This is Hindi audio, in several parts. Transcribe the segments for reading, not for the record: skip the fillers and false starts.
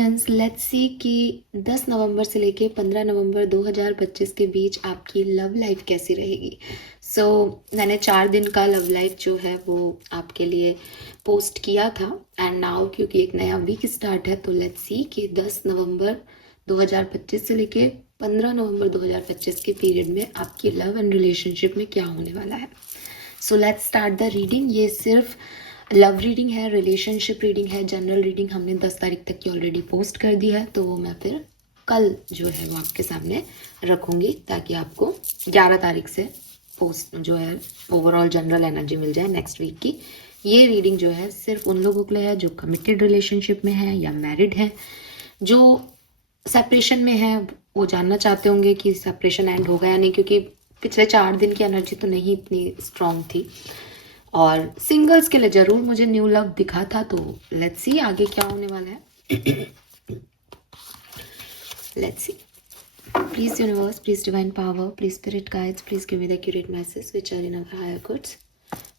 एक्वेरियंस, लेट्स सी कि 10 नवंबर से लेके 15 नवंबर 2025 के बीच आपकी लव लाइफ कैसी रहेगी। मैंने 4 दिन का लव लाइफ जो है वो आपके लिए पोस्ट किया था एंड नाउ क्योंकि एक नया वीक स्टार्ट है तो लेट्स सी कि 10 नवंबर 2025 से लेके 15 नवंबर 2025 के पीरियड में आपकी लव एंड रिलेशनशिप में क्या होने वाला है। So let's start the reading. ये सिर्फ लव रीडिंग है, रिलेशनशिप रीडिंग है, जनरल रीडिंग हमने 10 तारीख तक की ऑलरेडी पोस्ट कर दी है, तो वो मैं फिर कल जो है वो आपके सामने रखूँगी ताकि आपको 11 तारीख से पोस्ट जो है ओवरऑल जनरल एनर्जी मिल जाए नेक्स्ट वीक की। ये रीडिंग जो है सिर्फ उन लोगों के लिए है जो कमिटेड रिलेशनशिप में है या मैरिड है। जो सेपरेशन में है वो जानना चाहते होंगे कि सेपरेशन एंड होगा या नहीं, क्योंकि पिछले 4 दिन की एनर्जी तो नहीं इतनी स्ट्रांग थी। और सिंगल्स के लिए जरूर मुझे न्यू लव दिखा था, तो लेट्स सी आगे क्या होने वाला है। Let's see. Please universe, please divine power, please spirit guides, please give me the accurate message which are in our higher goods.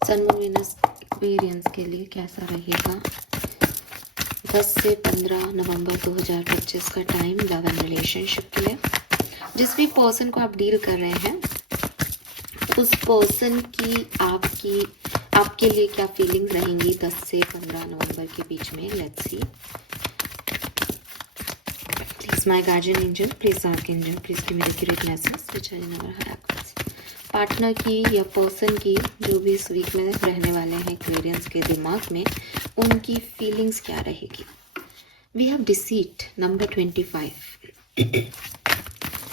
Sun moon Venus Aquarians के लिए कैसा रहेगा 10 से 15 नवंबर 2025 का टाइम लव एंड रिलेशनशिप के लिए। जिस भी पर्सन को आप डील कर रहे हैं उस पर्सन की आपके लिए क्या फीलिंग्स रहेंगी 10 से 15 नवंबर के बीच में। Let's see. Please my guardian angel, please archangel, please give me the accurate message which are in our higher goods. Partner की या पर्सन की जो भी इस वीक में रहने वाले हैं एक्वेरियंस के दिमाग में, उनकी फीलिंग्स क्या रहेगी। We have deceit number 25।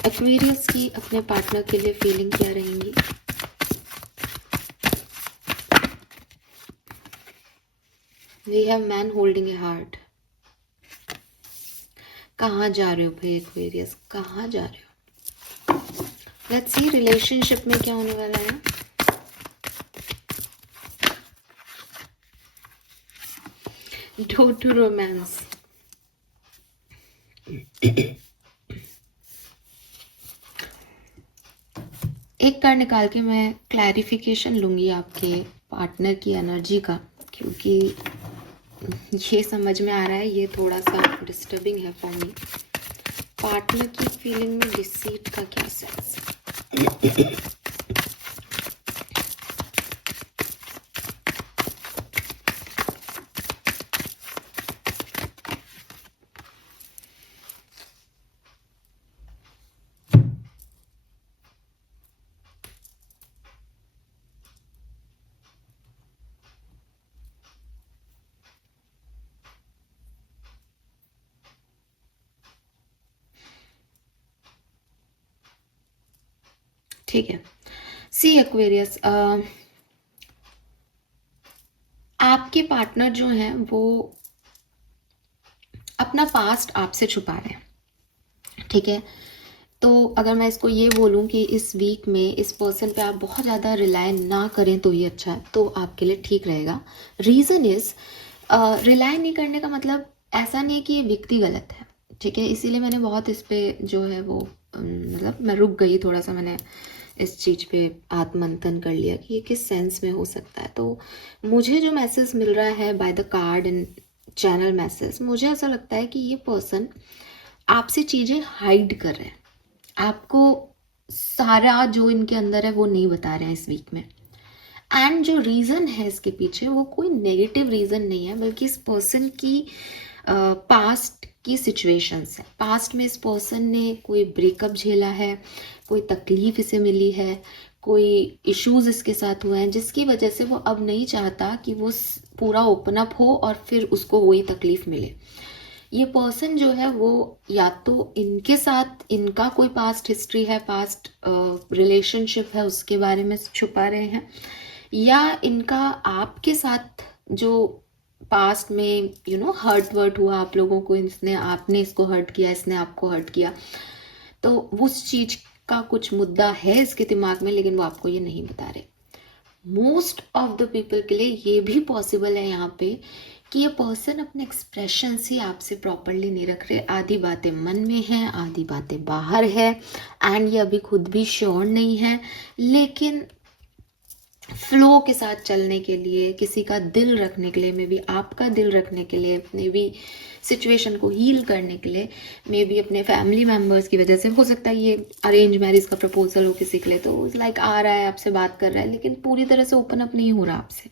Aquarians की अपने पार्टनर के लिए फीलिंग क्या रहेंगी। We have man holding a heart। कहाँ जा रहे हो भाई एक्वेरियस, कहाँ जा रहे हो। लेट्स सी रिलेशनशिप में क्या होने वाला है। Door to romance. एक कार्ड निकाल के मैं क्लैरिफिकेशन लूंगी आपके पार्टनर की एनर्जी का, क्योंकि ये समझ में आ रहा है ये थोड़ा सा डिस्टर्बिंग है फॉर मी। पार्टनर की फीलिंग में डिसीट का क्या सेंस। ठीक है। सी एक्वेरियस, आपके पार्टनर जो हैं वो अपना पास्ट आपसे छुपा रहे हैं, ठीक है। तो अगर मैं इसको ये बोलूं कि इस वीक में इस पर्सन पे आप बहुत ज़्यादा रिलाय ना करें तो ही अच्छा है, तो आपके लिए ठीक रहेगा। रीज़न इज रिलाय नहीं करने का मतलब ऐसा नहीं कि ये व्यक्ति गलत है, ठीक है। इसीलिए मैंने बहुत इस पे जो है वो मतलब मैं रुक गई थोड़ा सा, मैंने इस चीज़ पे आत्मंथन कर लिया कि ये किस सेंस में हो सकता है। तो मुझे जो मैसेज मिल रहा है by the card and channel message, मुझे ऐसा लगता है कि ये पर्सन आपसे चीज़ें हाइड कर रहे हैं, आपको सारा जो इनके अंदर है वो नहीं बता रहे हैं इस वीक में। एंड जो रीज़न है इसके पीछे वो कोई नेगेटिव रीज़न नहीं है, बल्कि इस पर्सन की पास्ट की सिचुएशंस है। पास्ट में इस पर्सन ने कोई ब्रेकअप झेला है, कोई तकलीफ इसे मिली है, कोई इश्यूज इसके साथ हुए हैं, जिसकी वजह से वो अब नहीं चाहता कि वो पूरा ओपन अप हो और फिर उसको वही तकलीफ मिले। ये पर्सन जो है वो या तो इनके साथ इनका कोई पास्ट हिस्ट्री है, पास्ट रिलेशनशिप है, उसके बारे में छुपा रहे हैं, या इनका आपके साथ जो पास्ट में हर्ट वर्ट हुआ आप लोगों को, आपने इसको हर्ट किया, इसने आपको हर्ट किया, तो उस चीज का कुछ मुद्दा है इसके दिमाग में, लेकिन वो आपको ये नहीं बता रहे। मोस्ट ऑफ द पीपल के लिए ये भी पॉसिबल है यहाँ पे कि ये पर्सन अपने एक्सप्रेशन ही आपसे प्रॉपरली नहीं रख रहे। आधी बातें मन में हैं, आधी बातें बाहर है, एंड ये अभी खुद भी श्योर नहीं है, लेकिन फ्लो के साथ चलने के लिए, किसी का दिल रखने के लिए, मे बी आपका दिल रखने के लिए, मे बी सिचुएशन को हील करने के लिए, मे बी अपने फैमिली मेम्बर्स की वजह से। हो सकता है ये अरेंज मैरिज का प्रपोजल हो किसी के लिए, तो लाइक आ रहा है, आपसे बात कर रहा है, लेकिन पूरी तरह से ओपन अप नहीं हो रहा आपसे,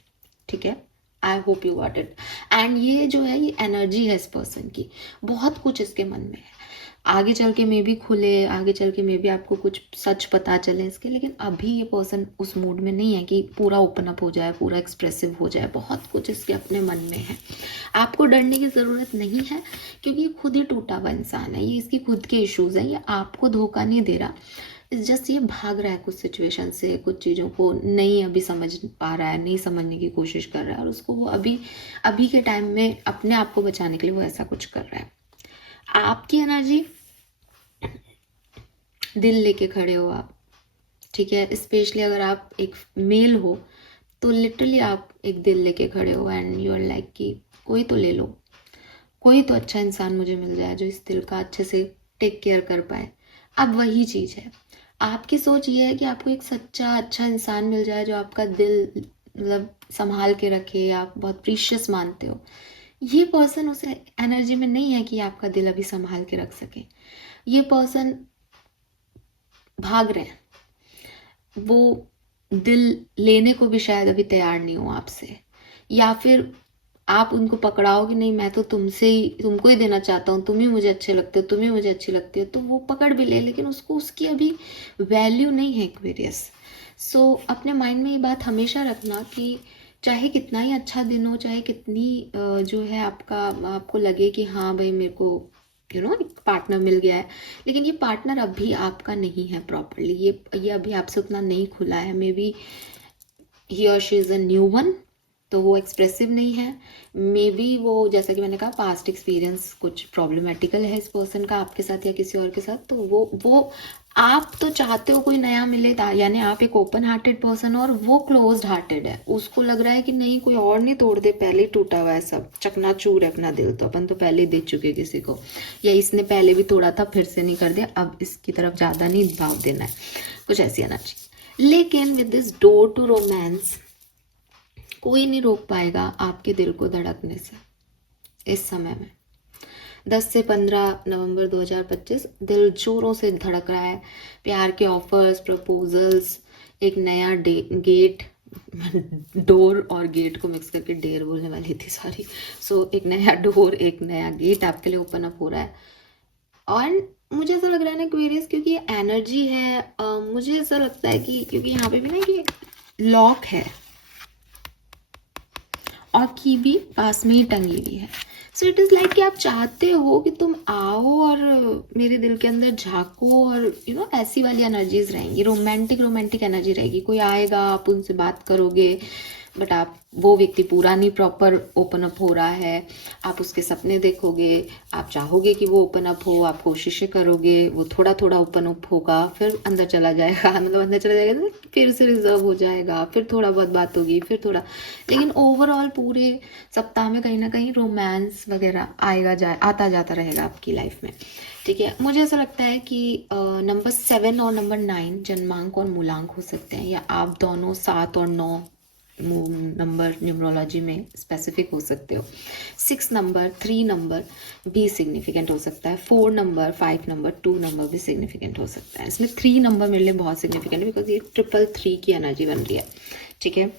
ठीक है। I hope you got it. And ये जो है, ये एनर्जी है इस पर्सन की, बहुत कुछ इसके मन में है। आगे चल के मे भी खुले, आगे चल के मे भी आपको कुछ सच पता चले इसके, लेकिन अभी ये पर्सन उस मूड में नहीं है कि पूरा ओपन अप हो जाए, पूरा एक्सप्रेसिव हो जाए। बहुत कुछ इसके अपने मन में है। आपको डरने की ज़रूरत नहीं है, क्योंकि ये खुद ही टूटा हुआ इंसान है। ये इसकी खुद के इश्यूज़ हैं, ये आपको धोखा नहीं दे रहा। जस्ट ये भाग रहा है कुछ सिचुएशन से, कुछ चीज़ों को नहीं अभी समझ पा रहा है, नहीं समझने की कोशिश कर रहा है, और उसको वो अभी अभी के टाइम में अपने आप को बचाने के लिए वो ऐसा कुछ कर रहा है। आपकी एनर्जी, दिल लेके खड़े हो आप, ठीक है। स्पेशली अगर आप एक मेल हो तो लिटरली आप एक दिल लेके खड़े हो, एंड यू आर लाइक कि कोई तो ले लो, कोई तो अच्छा इंसान मुझे मिल जाए जो इस दिल का अच्छे से टेक केयर कर पाए। अब वही चीज़ है, आपकी सोच ये है कि आपको एक सच्चा अच्छा इंसान मिल जाए जो आपका दिल मतलब संभाल के रखे, आप बहुत प्रीशियस मानते हो। ये पर्सन उस एनर्जी में नहीं है कि आपका दिल अभी संभाल के रख सके। ये पर्सन भाग रहे हैं, वो दिल लेने को भी शायद अभी तैयार नहीं हो आपसे, या फिर आप उनको पकड़ाओ कि नहीं मैं तो तुमको ही देना चाहता हूँ, तुम ही मुझे अच्छे लगते हो, तुम ही मुझे अच्छी लगती हो, तो वो पकड़ भी ले, लेकिन उसको उसकी अभी वैल्यू नहीं है एक्वेरियस। सो अपने माइंड में ये बात हमेशा रखना कि चाहे कितना ही अच्छा दिन हो, चाहे कितनी जो है आपको लगे कि हाँ भाई मेरे को एक पार्टनर मिल गया है, लेकिन ये पार्टनर अभी आपका नहीं है प्रॉपरली। ये अभी आपसे उतना नहीं खुला है। मे बी ही और she is a new one, तो वो एक्सप्रेसिव नहीं है। मे बी वो, जैसा कि मैंने कहा, पास्ट एक्सपीरियंस कुछ प्रॉब्लमेटिकल है इस पर्सन का आपके साथ या किसी और के साथ, तो वो आप तो चाहते हो कोई नया मिले, यानी आप एक ओपन हार्टेड पर्सन हो और वो क्लोज्ड हार्टेड है। उसको लग रहा है कि नहीं कोई और नहीं तोड़ दे, पहले ही टूटा हुआ है सब, चकनाचूर है अपना दिल, तो अपन तो पहले ही दे चुके किसी को, या इसने पहले भी तोड़ा था फिर से नहीं कर दिया, अब इसकी तरफ ज़्यादा नहीं भाव देना है, कुछ ऐसी एनर्जी। लेकिन with this door to romance, कोई नहीं रोक पाएगा आपके दिल को धड़कने से इस समय में। 10 से 15 नवंबर 2025 दिल जोरों से धड़क रहा है। प्यार के ऑफर्स, प्रपोजल्स, एक नया गेट, डोर और गेट को मिक्स करके डेर बोलने वाली थी, सॉरी। सो एक नया डोर, एक नया गेट आपके लिए ओपन अप हो रहा है। और मुझे ऐसा लग रहा है ना एक्वेरियस, क्योंकि ये एनर्जी है, मुझे ऐसा लगता है कि क्योंकि यहाँ पे भी ना कि लॉक है और की भी पास में ही टंगी हुई है। सो इट इज़ लाइक कि आप चाहते हो कि तुम आओ और मेरे दिल के अंदर झांको, और ऐसी वाली एनर्जीज रहेंगी, रोमांटिक एनर्जी रहेगी। कोई आएगा, आप उनसे बात करोगे, बट वो व्यक्ति पूरा नहीं प्रॉपर ओपन अप हो रहा है। आप उसके सपने देखोगे, आप चाहोगे कि वो ओपन अप हो, आप कोशिशें करोगे, वो थोड़ा थोड़ा ओपन अप होगा, फिर अंदर चला जाएगा, मतलब अंदर चला जाएगा तो फिर से रिजर्व हो जाएगा, फिर थोड़ा बहुत बात होगी, फिर थोड़ा, लेकिन ओवरऑल पूरे सप्ताह में कहीं ना कहीं रोमांस वगैरह आता जाता रहेगा आपकी लाइफ में, ठीक है। मुझे ऐसा लगता है कि नंबर 7 और नंबर 9 जन्मांक और मूलांक हो सकते हैं, या आप दोनों 7 और 9 नंबर न्यूमरोलॉजी में स्पेसिफिक हो सकते हो। 6 नंबर, 3 नंबर भी सिग्निफिकेंट हो सकता है। 4 नंबर, 5 नंबर, 2 नंबर भी सिग्निफिकेंट हो सकता है। इसमें 3 नंबर मेरे लिए बहुत सिग्निफिकेंट है, बिकॉज ये 333 की एनर्जी बन रही है, ठीक है।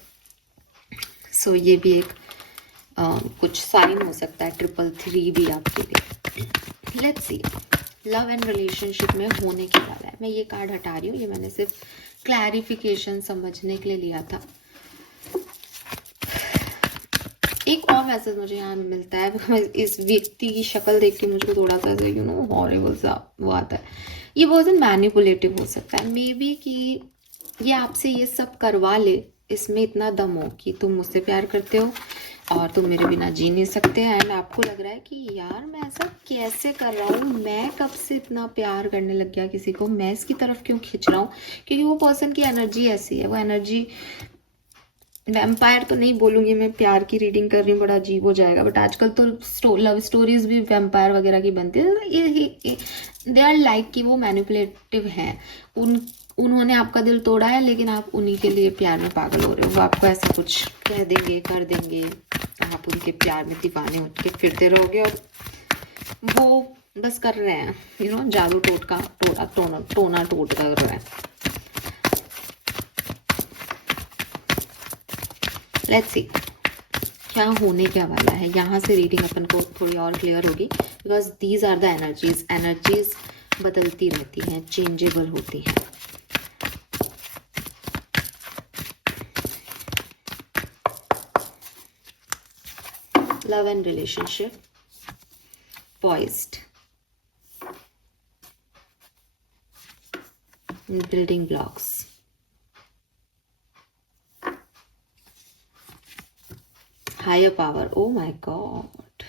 सो ये भी एक कुछ साइन हो सकता है 333 भी आपके लिए। Let's see, love and relationship में होने के वाला है। मैं ये कार्ड हटा रही हूँ, ये मैंने सिर्फ क्लैरिफिकेशन समझने के लिए लिया था। एक और मैसेज मुझे यहाँ मिलता है, इस व्यक्ति की शक्ल देख के मुझको थोड़ा सा हॉरिबल सा वो आता है। ये बहुत मैनिपुलेटिव हो सकता है, मे बी कि ये आपसे ये सब करवा ले, इसमें इतना दम हो कि तुम मुझसे प्यार करते हो और तुम मेरे बिना जी नहीं सकते, एंड आपको लग रहा है कि यार मैं ऐसा कैसे कर रहा हूँ, मैं कब से इतना प्यार करने लग गया किसी को, मैं इसकी तरफ क्यों खिंच रहा हूँ, क्योंकि वो पर्सन की एनर्जी ऐसी है। वो एनर्जी, वैम्पायर तो नहीं बोलूँगी मैं, प्यार की रीडिंग कर रही हूँ, बड़ा अजीब हो जाएगा, बट आजकल तो लव स्टोरीज भी वैम्पायर वगैरह की बनती है। ये दे आर लाइक कि वो मैनिपुलेटिव हैं, उन्होंने आपका दिल तोड़ा है, लेकिन आप उन्हीं के लिए प्यार में पागल हो रहे हो। वो आपको ऐसा कुछ कह देंगे, कर देंगे, आप उनके प्यार में दीवाने उठ के फिरते रहोगे, और वो बस कर रहे हैं जादू टोटका टोना टोट कर रहे हैं। लेट्स सी क्या होने क्या वाला है। यहाँ से रीडिंग अपन को थोड़ी और क्लियर होगी, because these are the energies बदलती रहती हैं, चेंजेबल होती हैं। Love and relationship, poised, building blocks, higher power. Oh my god,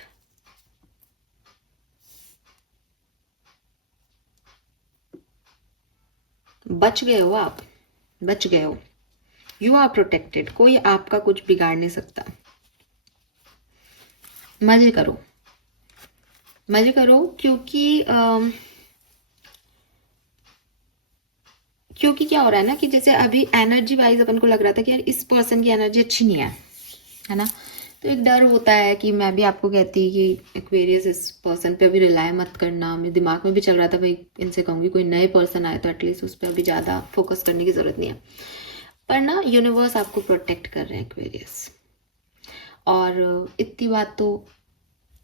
बच गए हो आप, बच गए हो। यू आर प्रोटेक्टेड, कोई आपका कुछ बिगाड़ नहीं सकता। मजे करो, मजे करो, क्योंकि क्या हो रहा है ना कि जैसे अभी एनर्जी वाइज अपन को लग रहा था कि यार इस पर्सन की एनर्जी अच्छी नहीं है ना। तो एक डर होता है कि मैं भी आपको कहती कि एक्वेरियस इस पर्सन पे अभी रिलाय मत करना। मेरे दिमाग में भी चल रहा था भाई इनसे कहूँगी कोई नए पर्सन आए तो एटलीस्ट उस पर अभी ज़्यादा फोकस करने की ज़रूरत नहीं है। पर ना यूनिवर्स आपको प्रोटेक्ट कर रहे हैं एक्वेरियस, और इतनी बात तो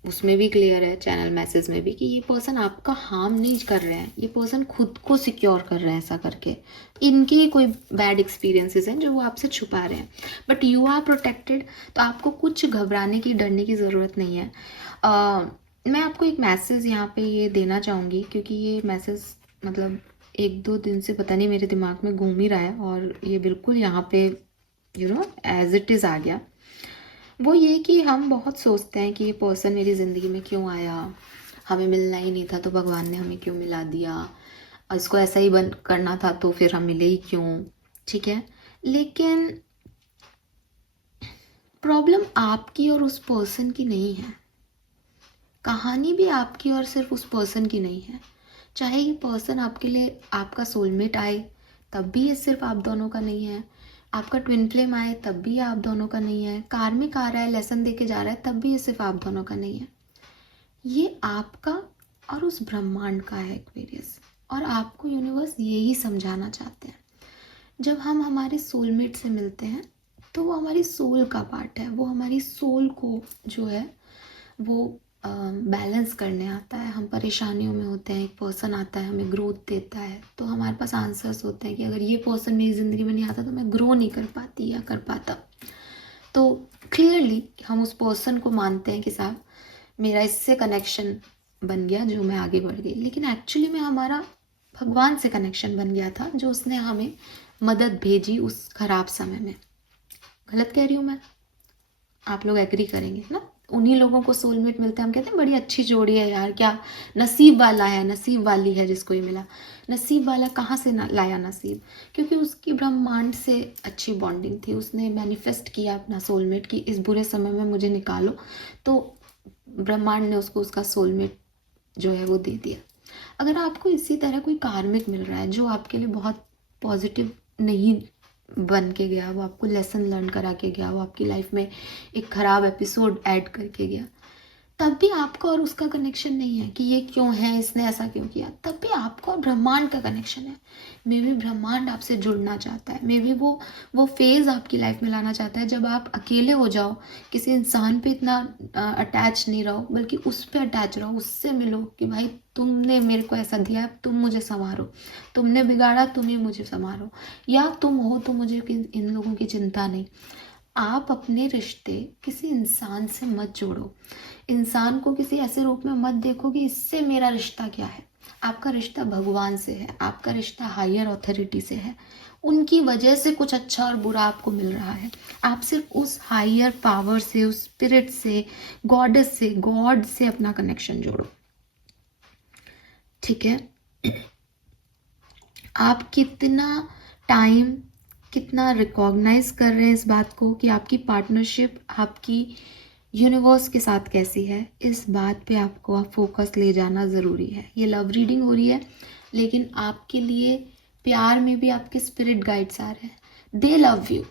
उसमें भी क्लियर है, चैनल मैसेज में भी, कि ये पर्सन आपका हार्म नहीं कर रहे हैं, ये पर्सन खुद को सिक्योर कर रहे हैं ऐसा करके। इनके ही कोई बैड एक्सपीरियंसेस हैं जो वो आपसे छुपा रहे हैं, बट यू आर प्रोटेक्टेड। तो आपको कुछ घबराने की, डरने की ज़रूरत नहीं है। मैं आपको एक मैसेज यहाँ पे ये देना चाहूँगी, क्योंकि ये मैसेज मतलब 1-2 दिन से पता नहीं मेरे दिमाग में घूम ही रहा है, और ये बिल्कुल यहाँ पे एज इट इज़ आ गया। वो ये कि हम बहुत सोचते हैं कि ये पर्सन मेरी ज़िंदगी में क्यों आया, हमें मिलना ही नहीं था तो भगवान ने हमें क्यों मिला दिया, और इसको ऐसा ही बंद करना था तो फिर हम मिले ही क्यों। ठीक है, लेकिन प्रॉब्लम आपकी और उस पर्सन की नहीं है, कहानी भी आपकी और सिर्फ उस पर्सन की नहीं है। चाहे ये पर्सन आपके लिए आपका सोलमेट आए तब भी ये सिर्फ आप दोनों का नहीं है, आपका ट्विन फ्लेम आए तब भी आप दोनों का नहीं है, कार्मिक आ रहा है लेसन दे के जा रहा है तब भी ये सिर्फ आप दोनों का नहीं है। ये आपका और उस ब्रह्मांड का है एक्वेरियस, और आपको यूनिवर्स यही समझाना चाहते हैं। जब हम हमारे सोलमेट से मिलते हैं तो वो हमारी सोल का पार्ट है, वो हमारी सोल को जो है वो बैलेंस करने आता है। हम परेशानियों में होते हैं, एक पर्सन आता है हमें ग्रोथ देता है, तो हमारे पास आंसर्स होते हैं कि अगर ये पर्सन मेरी ज़िंदगी में नहीं आता तो मैं ग्रो नहीं कर पाती या कर पाता। तो क्लियरली हम उस पर्सन को मानते हैं कि साहब मेरा इससे कनेक्शन बन गया जो मैं आगे बढ़ गई, लेकिन एक्चुअली में हमारा भगवान से कनेक्शन बन गया था, जो उसने हमें मदद भेजी उस खराब समय में। गलत कह रही हूँ मैं? आप लोग एग्री करेंगे ना? उन्हीं लोगों को सोलमेट मिलते हैं, हम कहते हैं बड़ी अच्छी जोड़ी है यार, क्या नसीब वाला है, नसीब वाली है जिसको ये मिला। नसीब वाला कहाँ से लाया नसीब? क्योंकि उसकी ब्रह्मांड से अच्छी बॉन्डिंग थी, उसने मैनिफेस्ट किया अपना सोलमेट कि इस बुरे समय में मुझे निकालो, तो ब्रह्मांड ने उसको उसका सोलमेट जो है वो दे दिया। अगर आपको इसी तरह कोई कार्मिक मिल रहा है जो आपके लिए बहुत पॉजिटिव नहीं बन के गया, वो आपको लेसन लर्न करा के गया, वो आपकी लाइफ में एक ख़राब एपिसोड ऐड करके गया, तब भी आपका और उसका कनेक्शन नहीं है कि ये क्यों है, इसने ऐसा क्यों किया। तब भी आपका और ब्रह्मांड का कनेक्शन है। मे बी ब्रह्मांड आपसे जुड़ना चाहता है, मे बी वो फेज़ आपकी लाइफ में लाना चाहता है जब आप अकेले हो जाओ, किसी इंसान पे इतना अटैच नहीं रहो, बल्कि उस पर अटैच रहो, उससे मिलो कि भाई तुमने मेरे को ऐसा दिया है, तुम मुझे संवारो, तुमने बिगाड़ा तुम ही मुझे संवारो, या तुम हो तो मुझे इन लोगों की चिंता नहीं। आप अपने रिश्ते किसी इंसान से मत जोड़ो, इंसान को किसी ऐसे रूप में मत देखो कि इससे मेरा रिश्ता क्या है। आपका रिश्ता भगवान से है, आपका रिश्ता हायर अथॉरिटी से है, उनकी वजह से कुछ अच्छा और बुरा आपको मिल रहा है। आप सिर्फ उस हायर पावर से, उस स्पिरिट से, गॉडेस से, गॉड से अपना कनेक्शन जोड़ो। ठीक है? आप कितना टाइम, कितना रिकॉग्नाइज कर रहे हैं इस बात को कि आपकी पार्टनरशिप आपकी यूनिवर्स के साथ कैसी है, इस बात पे आपको फोकस ले जाना ज़रूरी है। ये लव रीडिंग हो रही है, लेकिन आपके लिए प्यार में भी आपके स्पिरिट गाइड्स आ रहे हैं, दे लव यू,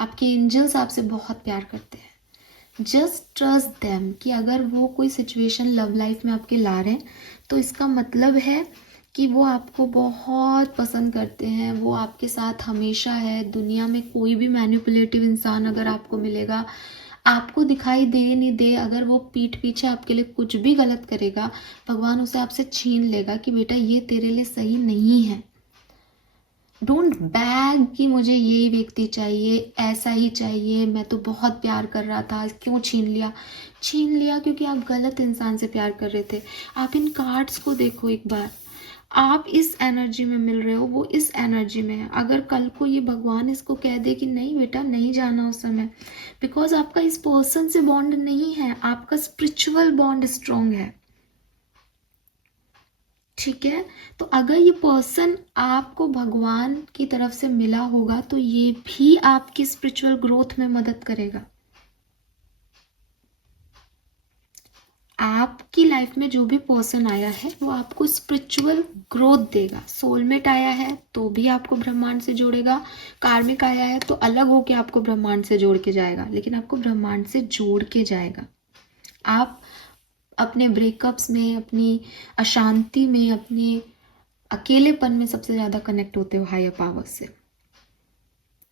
आपके एंजल्स आपसे बहुत प्यार करते हैं। जस्ट ट्रस्ट देम कि अगर वो कोई सिचुएशन लव लाइफ में आपके ला रहे हैं तो इसका मतलब है कि वो आपको बहुत पसंद करते हैं, वो आपके साथ हमेशा है। दुनिया में कोई भी मैनिपुलेटिव इंसान अगर आपको मिलेगा, आपको दिखाई दे नहीं दे, अगर वो पीठ पीछे आपके लिए कुछ भी गलत करेगा, भगवान उसे आपसे छीन लेगा कि बेटा ये तेरे लिए सही नहीं है। डोंट बैग कि मुझे ये व्यक्ति चाहिए, ऐसा ही चाहिए, मैं तो बहुत प्यार कर रहा था, क्यों छीन लिया। छीन लिया क्योंकि आप गलत इंसान से प्यार कर रहे थे। आप इन कार्ड्स को देखो एक बार, आप इस एनर्जी में मिल रहे हो, वो इस एनर्जी में है। अगर कल को ये भगवान इसको कह दे कि नहीं बेटा नहीं जाना उस समय, बिकॉज आपका इस पर्सन से बॉन्ड नहीं है, आपका स्पिरिचुअल बॉन्ड स्ट्रांग है, ठीक है। तो अगर ये पर्सन आपको भगवान की तरफ से मिला होगा तो ये भी आपकी स्पिरिचुअल ग्रोथ में मदद करेगा। आपकी लाइफ में जो भी पर्सन आया है वो आपको स्पिरिचुअल ग्रोथ देगा। सोलमेट आया है तो भी आपको ब्रह्मांड से जोड़ेगा, कार्मिक आया है तो अलग होके आपको ब्रह्मांड से जोड़ के जाएगा, लेकिन आपको ब्रह्मांड से जोड़ के जाएगा। आप अपने ब्रेकअप्स में, अपनी अशांति में, अपने अकेलेपन में सबसे ज़्यादा कनेक्ट होते हो हायर पावर से।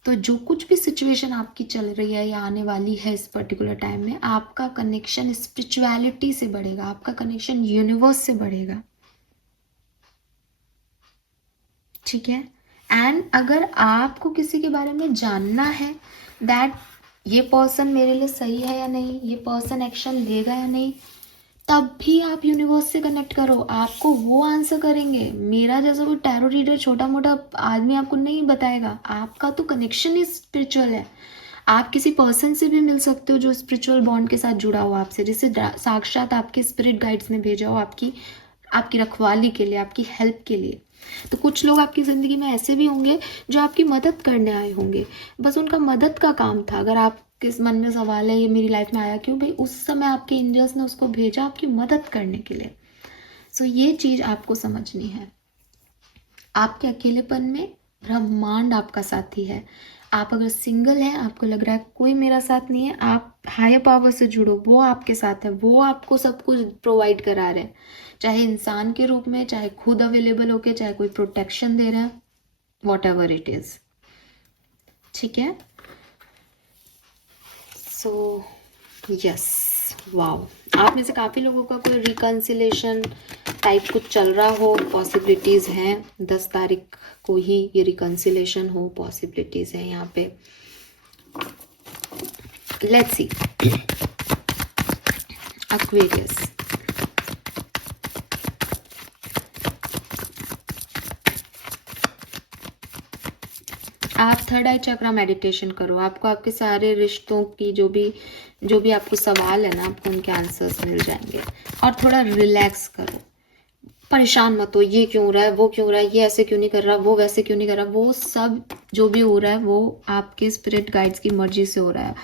तो जो कुछ भी सिचुएशन आपकी चल रही है या आने वाली है इस पर्टिकुलर टाइम में, आपका कनेक्शन स्पिरिचुअलिटी से बढ़ेगा, आपका कनेक्शन यूनिवर्स से बढ़ेगा, ठीक है। एंड अगर आपको किसी के बारे में जानना है दैट ये पर्सन मेरे लिए सही है या नहीं, ये पर्सन एक्शन लेगा या नहीं, तब भी आप यूनिवर्स से कनेक्ट करो, आपको वो आंसर करेंगे। मेरा जैसा कोई टैरो रीडर छोटा मोटा आदमी आपको नहीं बताएगा, आपका तो कनेक्शन ही स्पिरिचुअल है। आप किसी पर्सन से भी मिल सकते हो जो स्पिरिचुअल बॉन्ड के साथ जुड़ा हो आपसे, जिसे साक्षात आपके स्पिरिट गाइड्स ने भेजा हो आपकी रखवाली के लिए, आपकी हेल्प के लिए। तो कुछ लोग आपकी ज़िंदगी में ऐसे भी होंगे जो आपकी मदद करने आए होंगे, बस उनका मदद का काम था। अगर आप किस मन में सवाल है ये मेरी लाइफ में आया क्यों, भाई उस समय आपके एंजल्स ने उसको भेजा आपकी मदद करने के लिए। सो ये चीज़ आपको समझनी है। आपके अकेलेपन में ब्रह्मांड आपका साथी है। आप अगर सिंगल हैं, आपको लग रहा है कोई मेरा साथ नहीं है, आप हायर पावर से जुड़ो, वो आपके साथ है, वो आपको सब कुछ प्रोवाइड करा रहे हैं, चाहे इंसान के रूप में, चाहे खुद अवेलेबल होके, चाहे कोई प्रोटेक्शन दे रहे हैं, वॉट एवर इट इज, ठीक है। सो यस, वाओ, आप में से काफ़ी लोगों का कोई रिकन्सिलेशन टाइप कुछ चल रहा हो, पॉसिबिलिटीज़ हैं। 10 तारीख को ही ये रिकन्सिलेशन हो, पॉसिबिलिटीज़ है यहाँ पे। लेट्स सी, एक्वेरियस, आप थर्ड आई चक्रा मेडिटेशन करो, आपको आपके सारे रिश्तों की जो भी आपको सवाल है ना, आपको उनके आंसर्स मिल जाएंगे। और थोड़ा रिलैक्स करो, परेशान मत हो, ये क्यों हो रहा है, वो क्यों हो रहा है, ये ऐसे क्यों नहीं कर रहा, वो वैसे क्यों नहीं कर रहा। वो सब जो भी हो रहा है वो आपके स्पिरिट गाइड्स की मर्जी से हो रहा है।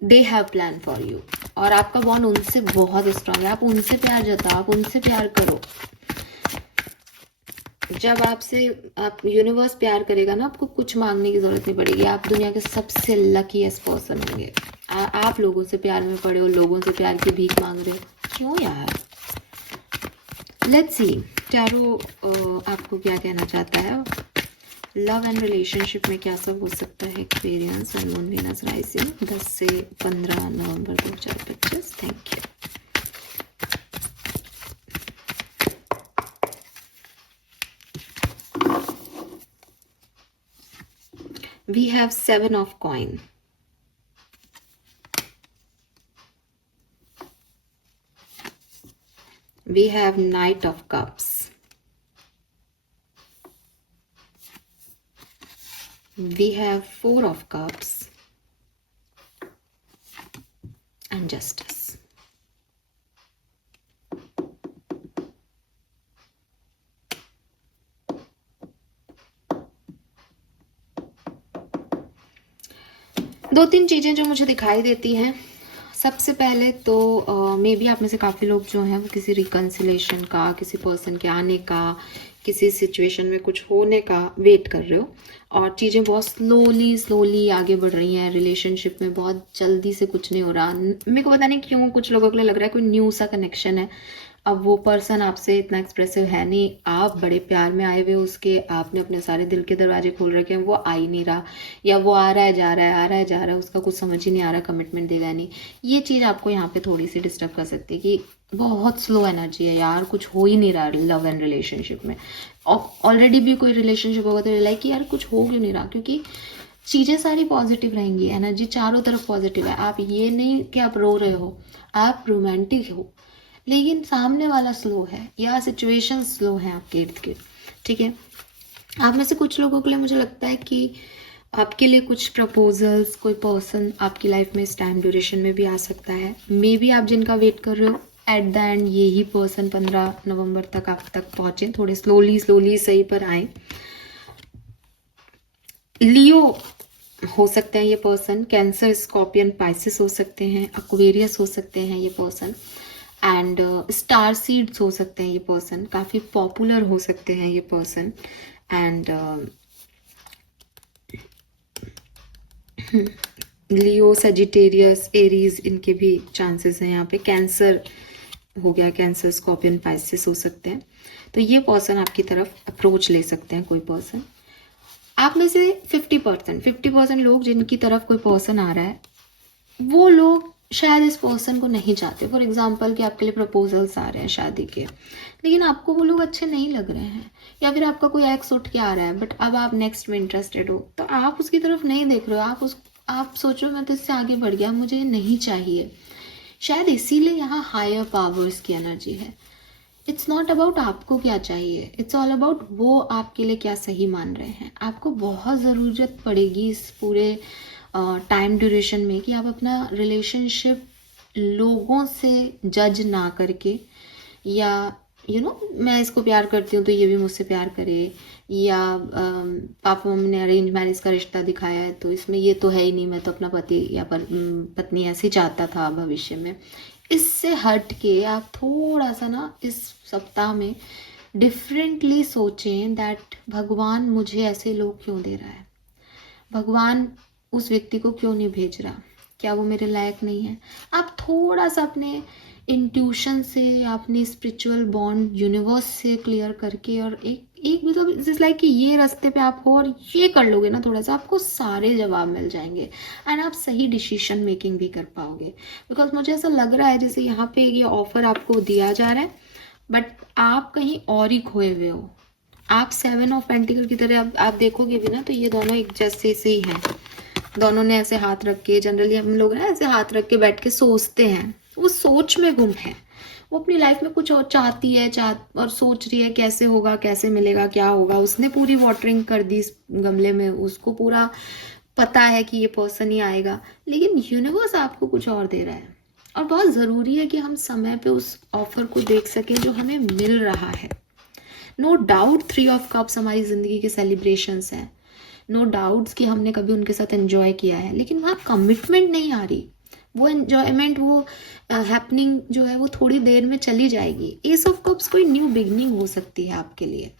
They have plan for you, और आपका बॉन्ड उनसे बहुत स्ट्रांग है। आप उनसे प्यार जताओ, आप उनसे प्यार करो। जब आप यूनिवर्स प्यार करेगा ना, आपको कुछ मांगने की जरूरत नहीं पड़ेगी। आप दुनिया के सबसे लकीएस्ट पर्सन होंगे। आप लोगों से प्यार में पड़े हो, लोगों से प्यार की भीख मांग रहे हो, क्यों यार। लेट्स सी टैरो आपको क्या कहना चाहता है। लव एंड रिलेशनशिप में क्या सब हो सकता है। एक्सपीरियंस और लोनलीनेस राइजिंग 10 से 15 नवंबर 2025। Thank you. We have 7 of coin. We have Knight of Cups. We have 4 of Cups and Justice. दो तीन चीजें जो मुझे दिखाई देती हैं। सबसे पहले तो मे बी आप में से काफ़ी लोग जो हैं वो किसी रिकन्सिलेशन का, किसी पर्सन के आने का, किसी सिचुएशन में कुछ होने का वेट कर रहे हो और चीज़ें बहुत स्लोली स्लोली आगे बढ़ रही हैं रिलेशनशिप में। बहुत जल्दी से कुछ नहीं हो रहा। मेरे को पता नहीं क्यों कुछ लोगों के लिए लग रहा है कोई न्यू सा कनेक्शन है। अब वो पर्सन आपसे इतना एक्सप्रेसिव है नहीं, आप बड़े प्यार में आए हुए उसके, आपने अपने सारे दिल के दरवाजे खोल रखे हैं, वो आ ही नहीं रहा, या वो आ रहा है जा रहा है, आ रहा है जा रहा है, उसका कुछ समझ ही नहीं आ रहा, कमिटमेंट देगा नहीं। ये चीज़ आपको यहाँ पे थोड़ी सी डिस्टर्ब कर सकती है कि बहुत स्लो एनर्जी है यार, कुछ हो ही नहीं रहा लव एंड रिलेशनशिप में। ऑलरेडी भी कोई रिलेशनशिप होगा तो लाइक कि यार कुछ हो क्यों नहीं रहा, क्योंकि चीज़ें सारी पॉजिटिव रहेंगी, एनर्जी चारों तरफ पॉजिटिव है। आप ये नहीं कि आप रो रहे हो, आप रोमांटिक हो, लेकिन सामने वाला स्लो है या सिचुएशन स्लो है आपके इर्द गिर्द। ठीक है, आप में से कुछ लोगों के लिए मुझे लगता है कि आपके लिए कुछ प्रपोजल्स, कोई पर्सन आपकी लाइफ में इस टाइम ड्यूरेशन में भी आ सकता है। मे बी आप जिनका वेट कर रहे हो एट द एंड यही पर्सन 15 नवंबर तक आप तक पहुंचे, थोड़े स्लोली स्लोली सही पर आए। लियो हो सकते हैं ये पर्सन, कैंसर, स्कॉर्पियन, पाइसिस हो सकते हैं, एक्वेरियस हो सकते हैं ये पर्सन, एंड स्टार सीड्स हो सकते हैं ये पर्सन, काफ़ी पॉपुलर हो सकते हैं ये person, and Leo, Sagittarius, Aries, इनके भी चांसेस हैं यहाँ पे। कैंसर हो गया, कैंसर, स्कॉर्पियन, पाइसिस हो सकते हैं। तो ये पर्सन आपकी तरफ अप्रोच ले सकते हैं कोई पर्सन। आप में से 50% लोग जिनकी तरफ कोई पर्सन आ रहा है वो लोग शायद इस पर्सन को नहीं चाहते। फॉर एग्जाम्पल कि आपके लिए प्रपोजल्स आ रहे हैं शादी के, लेकिन आपको वो लोग अच्छे नहीं लग रहे हैं, या फिर आपका कोई एक्स उठ के आ रहा है बट अब आप नेक्स्ट में इंटरेस्टेड हो, तो आप उसकी तरफ नहीं देख रहे हो, आप सोचो मैं तो इससे आगे बढ़ गया, मुझे नहीं चाहिए। शायद इसीलिए यहाँ हायर पावर्स की एनर्जी है। इट्स नॉट अबाउट आपको क्या चाहिए, इट्स ऑल अबाउट वो आपके लिए क्या सही मान रहे हैं। आपको बहुत ज़रूरत पड़ेगी इस पूरे टाइम ड्यूरेशन में कि आप अपना रिलेशनशिप लोगों से जज ना करके, या मैं इसको प्यार करती हूँ तो ये भी मुझसे प्यार करे, या पापा मम्मी ने अरेंज मैरिज का रिश्ता दिखाया है तो इसमें ये तो है ही नहीं, मैं तो अपना पति या पत्नी ऐसे ही चाहता था भविष्य में। इससे हट के आप थोड़ा सा ना इस सप्ताह में डिफरेंटली सोचें दैट भगवान मुझे ऐसे लोग क्यों दे रहा है, भगवान उस व्यक्ति को क्यों नहीं भेज रहा, क्या वो मेरे लायक नहीं है। आप थोड़ा सा अपने इंट्यूशन से या अपनी स्पिरिचुअल बॉन्ड यूनिवर्स से क्लियर करके, और एक मतलब जस्ट लाइक कि ये रास्ते पे आप हो और ये कर लोगे ना थोड़ा सा, आपको सारे जवाब मिल जाएंगे एंड आप सही डिसीजन मेकिंग भी कर पाओगे। बिकॉज मुझे ऐसा लग रहा है जैसे यहाँ पे ये ऑफर आपको दिया जा रहा है बट आप कहीं और ही खोए हुए हो। आप 7 ऑफ पेंटिकल की तरह आप देखोगे भी ना तो ये दोनों एक जैसे से ही हैं। दोनों ने ऐसे हाथ रख के, जनरली हम लोग ना ऐसे हाथ रख के बैठ के सोचते हैं, वो सोच में गुम है। वो अपनी लाइफ में कुछ और चाहती है, और सोच रही है कैसे होगा, कैसे मिलेगा, क्या होगा। उसने पूरी वाटरिंग कर दी इस गमले में, उसको पूरा पता है कि ये पर्सन ही आएगा, लेकिन यूनिवर्स आपको कुछ और दे रहा है। और बहुत ज़रूरी है कि हम समय पे उस ऑफर को देख सकें जो हमें मिल रहा है। नो डाउट 3 ऑफ कप्स हमारी ज़िंदगी के सेलिब्रेशंस हैं, नो डाउट्स कि हमने कभी उनके साथ एंजॉय किया है, लेकिन वहाँ कमिटमेंट नहीं आ रही। वो एंजॉयमेंट, वो हैपनिंग जो है वो थोड़ी देर में चली जाएगी। एस ऑफ कप्स कोई न्यू बिगनिंग हो सकती है आपके लिए,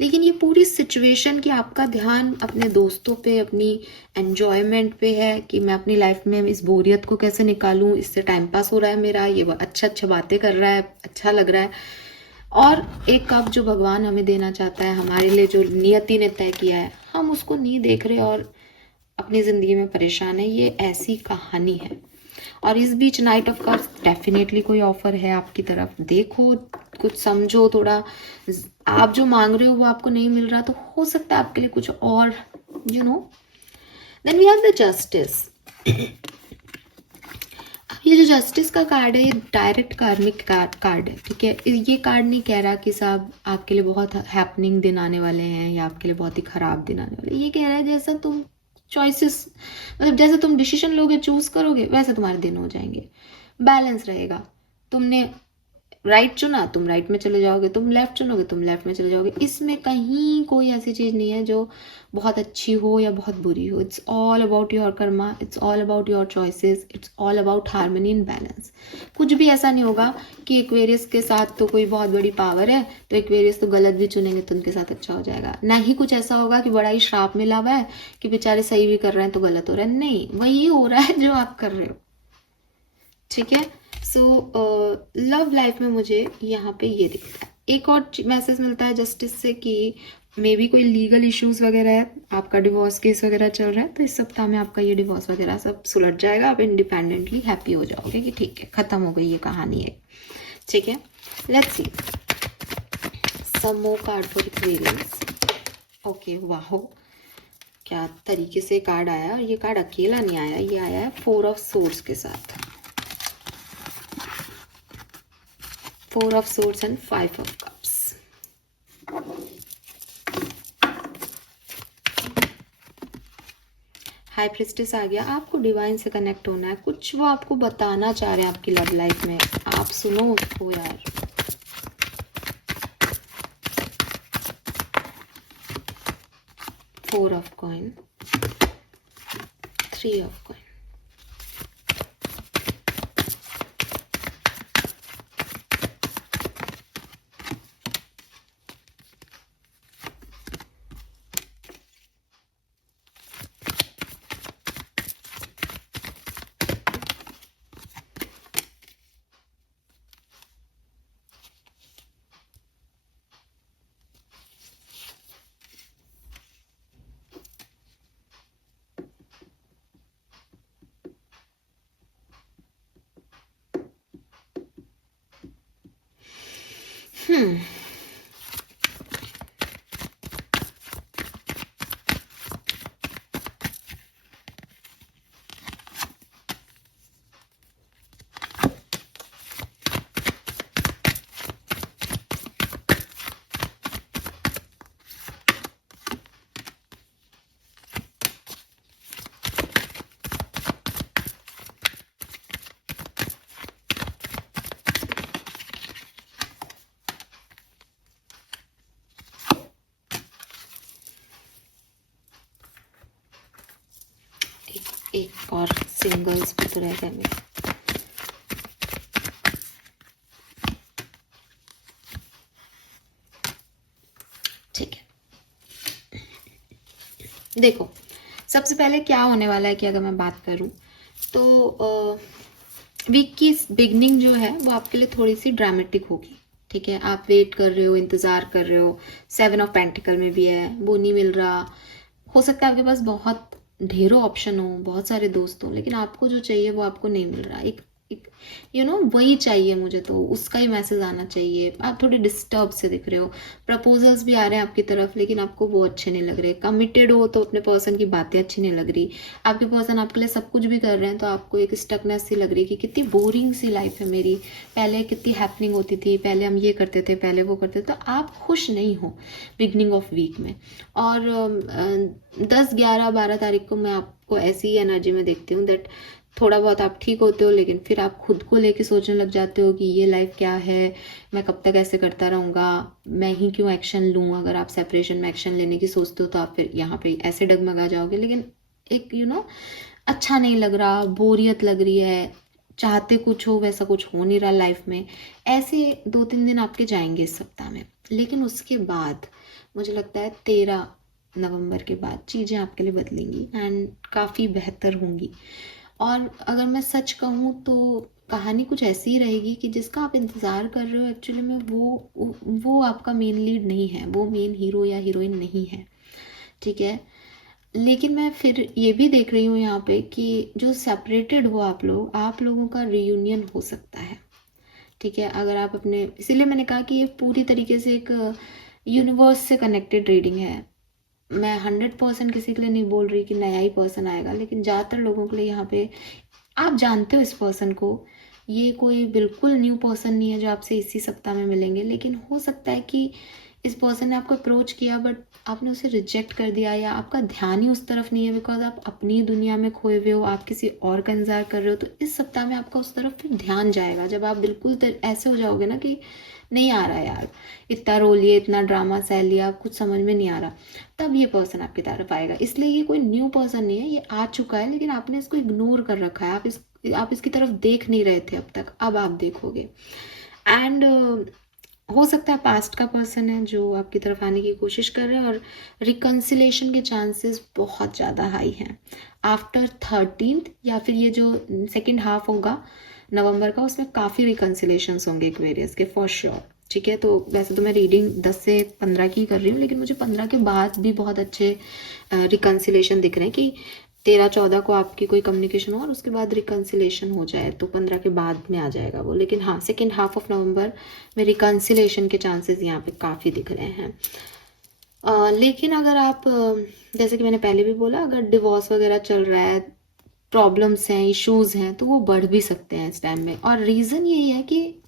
लेकिन ये पूरी सिचुएशन कि आपका ध्यान अपने दोस्तों पे, अपनी एन्जॉयमेंट पे है कि मैं अपनी लाइफ में इस बोरियत को कैसे निकालूं, इससे टाइम पास हो रहा है मेरा, ये अच्छा बातें कर रहा है, अच्छा लग रहा है। और एक कप जो भगवान हमें देना चाहता है, हमारे लिए जो नियति ने तय किया है, हम उसको नहीं देख रहे और अपनी ज़िंदगी में परेशान है। ये ऐसी कहानी है। और इस बीच नाइट ऑफ कप्स डेफिनेटली कोई ऑफर है आपकी तरफ, देखो, कुछ समझो थोड़ा। आप जो मांग रहे हो वो आपको नहीं मिल रहा तो हो सकता है आपके लिए कुछ और, then we have the justice. ये जो जस्टिस का कार्ड है, ये डायरेक्ट कार्मिक कार्ड है, ठीक है। ये कार्ड नहीं कह रहा कि साहब आपके लिए बहुत हैपनिंग दिन आने वाले हैं या आपके लिए बहुत ही खराब दिन आने वाले। ये कह रहा है जैसा तुम चॉइसेस, मतलब जैसे तुम डिसीजन लोगे, चूज करोगे, वैसे तुम्हारे दिन हो जाएंगे, बैलेंस रहेगा। तुमने राइट चुना, तुम राइट में चले जाओगे, तुम लेफ्ट चुनोगे, तुम लेफ्ट में चले जाओगे। इसमें कहीं कोई ऐसी चीज़ नहीं है जो बहुत अच्छी हो या बहुत बुरी हो। It's all about your Karma, it's all about your choices, it's all about harmony and balance. कुछ भी ऐसा नहीं होगा कि एक्वेरियस के साथ तो कोई बहुत बड़ी पावर है तो एक्वेरियस तो गलत भी चुनेंगे तो उनके साथ अच्छा हो जाएगा। ना ही कुछ ऐसा होगा कि बड़ा ही श्राप मिला हुआ है कि बेचारे सही भी कर रहे हैं तो गलत हो रहा है। नहीं, वही हो रहा है जो आप कर रहे हो। ठीक है। सो लव लाइफ में मुझे यहाँ पे ये दिखता है। एक और मैसेज मिलता है जस्टिस से कि मे बी कोई लीगल इश्यूज वगैरह है, आपका डिवोर्स केस वगैरह चल रहा है, तो इस सप्ताह में आपका ये डिवोर्स वगैरह सब सुलझ जाएगा। आप इंडिपेंडेंटली हैप्पी हो जाओगे कि ठीक है, खत्म हो गई ये कहानी है। ठीक है, let's see some more card for Aquarius. Okay, वाह, क्या तरीके से कार्ड आया। और ये कार्ड अकेला नहीं आया, ये आया है 4 ऑफ सोर्ड्स के साथ, 4 of swords and 5 of cups. High priestess आ गया। आपको डिवाइन से कनेक्ट होना है, कुछ वो आपको बताना चाह रहे हैं आपकी लव लाइफ में, आप सुनो उसको यार। Four of coin, 3 of coin. एक और सिंगल्स भी तो रह गए मेरे। ठीक है, देखो सबसे पहले क्या होने वाला है कि अगर मैं बात करूं तो वीक की बिगनिंग जो है वो आपके लिए थोड़ी सी ड्रामेटिक होगी। ठीक है, आप वेट कर रहे हो, इंतज़ार कर रहे हो, 7 ऑफ पेंटिकल में भी है, वो नहीं मिल रहा। हो सकता है आपके पास बहुत ढेरों ऑप्शन हो, बहुत सारे दोस्त हो, लेकिन आपको जो चाहिए वो आपको नहीं मिल रहा। एक वही चाहिए मुझे, तो उसका ही मैसेज आना चाहिए। आप थोड़े डिस्टर्ब से दिख रहे हो, प्रपोजल्स भी आ रहे हैं आपकी तरफ लेकिन आपको वो अच्छे नहीं लग रहे। कमिटेड हो तो अपने पर्सन की बातें अच्छी नहीं लग रही। आपके पर्सन आपके लिए सब कुछ भी कर रहे हैं तो आपको एक स्टकनेस सी लग रही है कि कितनी बोरिंग सी लाइफ है मेरी, पहले कितनी हैपनिंग होती थी, पहले हम ये करते थे, पहले वो करते थे। तो आप खुश नहीं हो बिगनिंग ऑफ वीक में। और 10, 11, 12 तारीख को मैं आपको ऐसी एनर्जी में देखती हूँ दैट थोड़ा बहुत आप ठीक होते हो लेकिन फिर आप खुद को लेके सोचने लग जाते हो कि ये लाइफ क्या है, मैं कब तक ऐसे करता रहूँगा, मैं ही क्यों एक्शन लूँ। अगर आप सेपरेशन में एक्शन लेने की सोचते हो तो आप फिर यहाँ पे ऐसे डगमगा जाओगे। लेकिन एक अच्छा नहीं लग रहा, बोरियत लग रही है, चाहते कुछ हो वैसा कुछ हो नहीं रहा लाइफ में। ऐसे 2-3 दिन आपके जाएंगे इस सप्ताह में। लेकिन उसके बाद मुझे लगता है 13 नवंबर के बाद चीज़ें आपके लिए बदलेंगी एंड काफ़ी बेहतर होंगी। और अगर मैं सच कहूँ तो कहानी कुछ ऐसी ही रहेगी कि जिसका आप इंतज़ार कर रहे हो एक्चुअली में वो आपका मेन लीड नहीं है, वो मेन हीरो या हीरोइन नहीं है। ठीक है, लेकिन मैं फिर ये भी देख रही हूँ यहाँ पे कि जो सेपरेटेड हो आप लोगों का रियूनियन हो सकता है। ठीक है, अगर आप अपने, इसीलिए मैंने कहा कि ये पूरी तरीके से एक यूनिवर्स से कनेक्टेड रीडिंग है। मैं 100% किसी के लिए नहीं बोल रही कि नया ही पर्सन आएगा, लेकिन ज़्यादातर लोगों के लिए यहाँ पे आप जानते हो इस पर्सन को, ये कोई बिल्कुल न्यू पर्सन नहीं है जो आपसे इसी सप्ताह में मिलेंगे, लेकिन हो सकता है कि इस पर्सन ने आपको अप्रोच किया बट आपने उसे रिजेक्ट कर दिया, या आपका ध्यान ही उस तरफ नहीं है बिकॉज आप अपनी दुनिया में खोए हुए हो, आप किसी और का इंतजार कर रहे हो। तो इस सप्ताह में आपका उस तरफ फिर ध्यान जाएगा जब आप बिल्कुल ऐसे हो जाओगे ना कि नहीं आ रहा यार, इतना रो लिए, इतना ड्रामा सह लिया, कुछ समझ में नहीं आ रहा, तब ये पर्सन आपकी तरफ आएगा। इसलिए ये कोई न्यू पर्सन नहीं है, ये आ चुका है लेकिन आपने इसको इग्नोर कर रखा है, आप इसकी तरफ देख नहीं रहे थे अब तक, अब आप देखोगे। एंड हो सकता है पास्ट का पर्सन है जो आपकी तरफ आने की कोशिश कर रहे हैं, और रिकन्सिलेशन के चांसेस बहुत ज़्यादा हाई हैं आफ्टर 13th, या फिर ये जो सेकेंड हाफ होगा नवंबर का, उसमें काफ़ी रिकन्सिलेशंस होंगे एक्वेरियस के फॉर श्योर। ठीक है, तो वैसे तो मैं रीडिंग 10 से 15 की कर रही हूँ, लेकिन मुझे 15 के बाद भी बहुत अच्छे रिकन्सिलेशन दिख रहे हैं कि 13-14 को आपकी कोई कम्युनिकेशन हो और उसके बाद रिकन्सिलेशन हो जाए, तो 15 के बाद में आ जाएगा वो। लेकिन हाँ, सेकेंड हाफ ऑफ नवंबर में रिकन्सिलेशन के चांसेस यहाँ पे काफ़ी दिख रहे हैं। लेकिन अगर आप जैसे कि मैंने पहले भी बोला, अगर डिवोर्स वगैरह चल रहा है, प्रॉब्लम्स हैं, इश्यूज हैं, तो वो बढ़ भी सकते हैं इस टाइम में। और रीज़न यही है कि